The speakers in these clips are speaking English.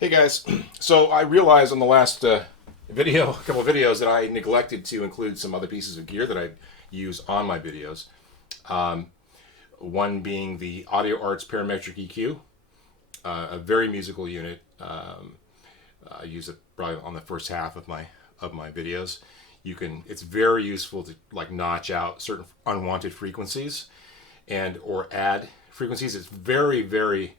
Hey guys, so I realized on the last couple of videos that I neglected to include some other pieces of gear that I use on my videos. Um, One being the Audio Arts Parametric EQ, a very musical unit. I use it probably on the first half of my videos. It's very useful to like notch out certain unwanted frequencies and or add frequencies. It's very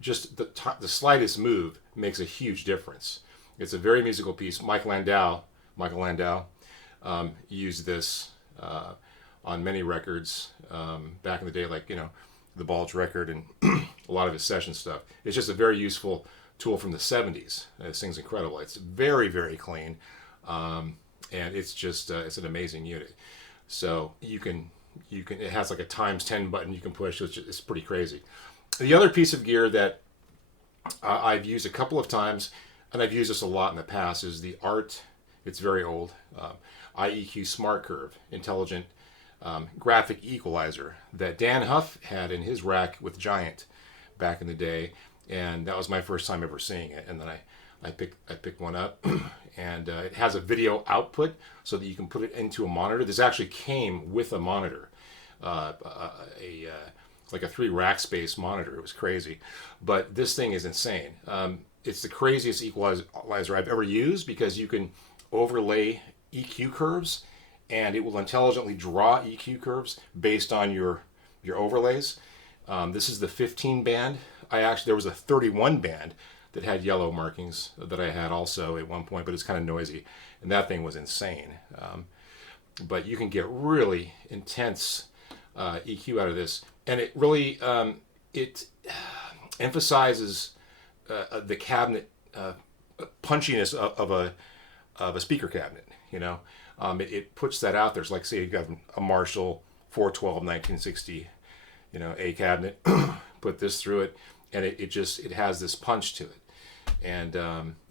just the slightest move makes a huge difference. It's a very musical piece. Michael Landau, used this on many records back in the day, like the Bulge record and a lot of his session stuff. It's just a very useful tool from the '70s. This thing's incredible. It's very clean, and it's an amazing unit. So you can it has like a times 10 button you can push. So it's pretty crazy. The other piece of gear that I've used a couple of times, and I've used this a lot in the past, is the Art. It's very old. IEQ Smart Curve Intelligent Graphic Equalizer that Dan Huff had in his rack with Giant back in the day, and that was my first time ever seeing it. And then I picked one up, and it has a video output so that you can put it into a monitor. This actually came with a monitor, like a 3 rack space monitor. It was crazy, but this thing is insane. It's the craziest equalizer I've ever used because you can overlay EQ curves, and it will intelligently draw EQ curves based on your overlays. This is the 15 band. There was a 31 band that had yellow markings that I had also at one point, but it's kind of noisy, and that thing was insane. But you can get really intense EQ out of this, and it really it emphasizes the cabinet punchiness of a speaker cabinet. It puts that out there. It's like, say you got a Marshall 412 1960, A cabinet, put this through it, and it has this punch to it. And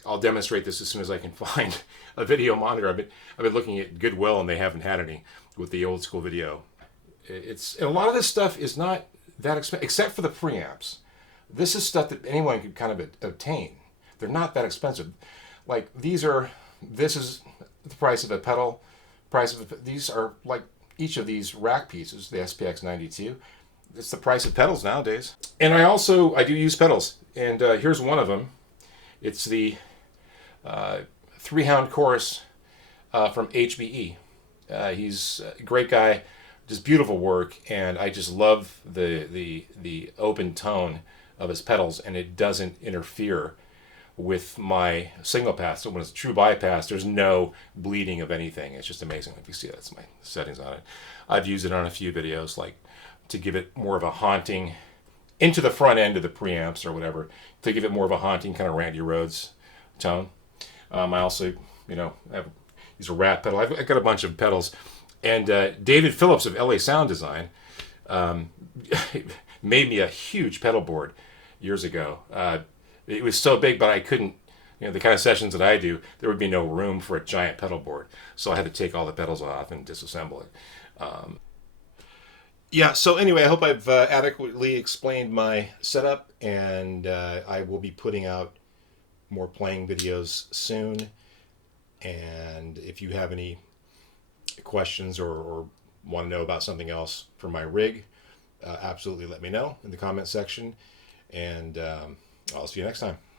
I'll demonstrate this as soon as I can find a video monitor. I've been looking at Goodwill, and they haven't had any with the old school video. And a lot of this stuff is not that expensive, except for the preamps. This is stuff that anyone could kind of obtain. They're not that expensive. Like this is the price of a pedal. These are like each of these rack pieces, the SPX 92. It's the price of pedals nowadays. And I do use pedals, and here's one of them. It's the 3-Hound Chorus from HBE. He's a great guy, just beautiful work, and I just love the open tone of his pedals, and it doesn't interfere with my signal path. So when it's true bypass, there's no bleeding of anything. It's just amazing. If you see, that's my settings on it. I've used it on a few videos, like to give it more of a haunting into the front end of the preamps or whatever, to give it more of a haunting kind of Randy Rhoads tone. I also, use a Rat pedal. I've got a bunch of pedals. And David Phillips of LA Sound Design made me a huge pedal board years ago. It was so big, but I couldn't, the kind of sessions that I do, there would be no room for a giant pedal board. So I had to take all the pedals off and disassemble it. Yeah, so anyway, I hope I've adequately explained my setup, and I will be putting out more playing videos soon. And if you have any questions or want to know about something else for my rig, absolutely let me know in the comment section, and I'll see you next time.